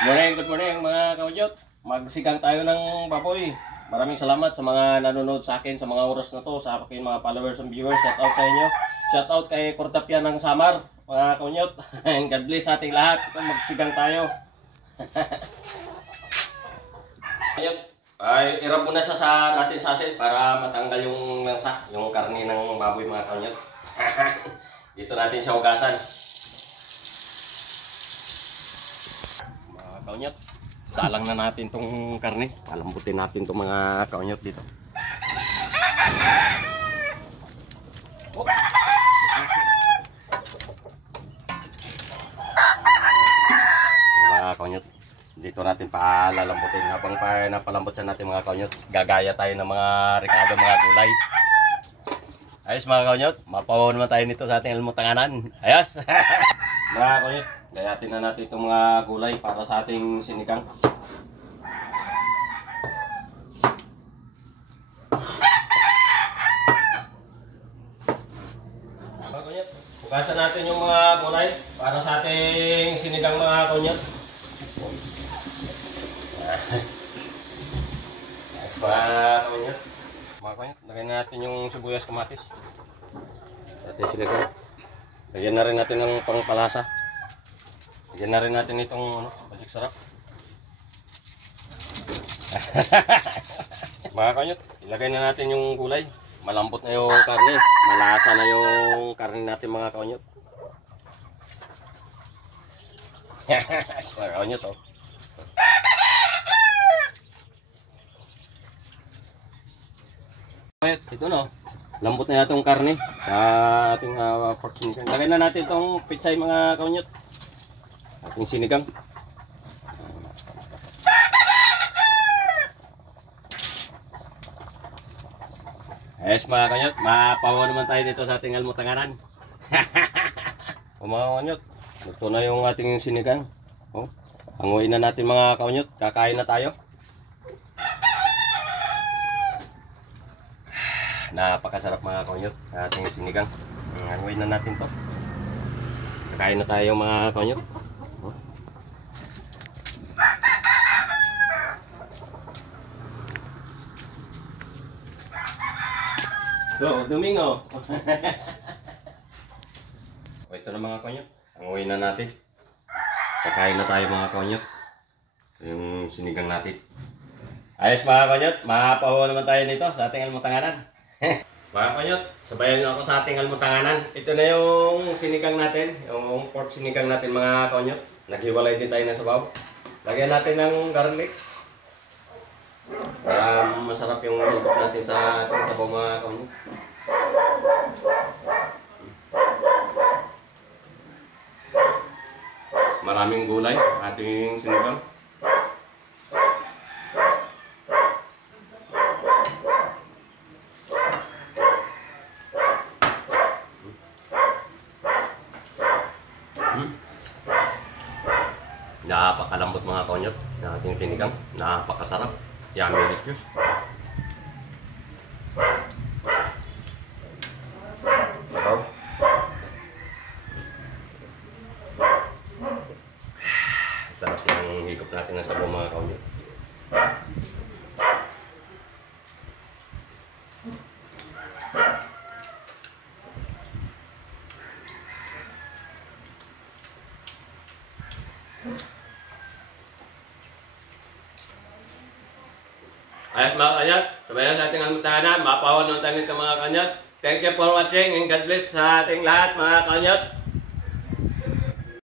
Good morning mga kaudyot. Magsigang tayo ng baboy. Maraming salamat sa mga nanonood sa akin sa mga oras na to, sa aking mga followers and viewers. Shout out sa inyo. Shout out kay Cortapia ng Samar, mga kaudyot. God bless sa ating lahat. Ito, magsigang tayo. Ay, irap muna sa natin sa asin para matanggal yung lansa, yung karni ng baboy mga kaudyot. Dito natin siya hugasan. Kaunyot, salang na natin tong karne. Palambutin natin tong mga kaunyot dito. Oh. Mga kaunyot, dito natin palalambutin. Habang napalambot siya natin mga kaunyot, gagaya tayo ng mga ricado, mga gulay. Ayos mga kaunyot, mapawaw naman tayo nito sa ating almutanganan. Ayos! Mga kaunyot, gayatin na natin itong mga gulay para sa ating sinigang. Mga kaunyot, hugasan natin yung mga gulay para sa ating sinigang mga kaunyot. Yes, mga kaunyot. Mga kaunyot, lagyan natin yung sibuyas, kamatis. Ating sinigang. Lagyan na rin natin ng pangpalasa. Lagyan na rin natin itong bajik sarap. Mga kaunyot, ilagay na natin yung gulay. Malambot na yung karne. Malasa na yung karne natin mga kaunyot. Mga kaunyot oh. Ito no. Lambot na itong karne sa ating pork sinigang. Lagay na natin itong pitsay mga kaunyot. Ating sinigang. Yes mga kaunyot, mapawa naman tayo dito sa ating almutanganan. Mga kaunyot, luto na yung ating sinigang. Oh, hanguin na natin mga kaunyot, kakain na tayo. Napakasarap mga kaunyot sa ating sinigang. Hanguin na natin to. Kakain na tayo mga kaunyot. So, Domingo. Ito na mga kaunyot. Hanguin na natin. Kakain na tayo mga kaunyot. Yung sinigang natin. Ayos mga kaunyot, mapawa naman tayo dito sa ating almutanganan. Mga kaunyot, sabayan ako sa ating almutanganan. Ito na yung sinigang natin, yung pork sinigang natin mga kaunyot. Naghiwalay din tayo ng sabaw. Lagyan natin ng garlic para masarap yung higop natin sa ating sabaw mga kaunyot. Maraming gulay ating sinigang. Napakalambot mga kaunyot na ating sinigang. Napakasarap. Yummy delicious. Mabaw. Sarap ng higop natin ng sabaw mga kaunyot. Ayos mga kanyat, sabayan sa ating almutanganan, mapawan ng tanin ng mga kanyat. Thank you for watching and God bless sa ating lahat mga kanyat.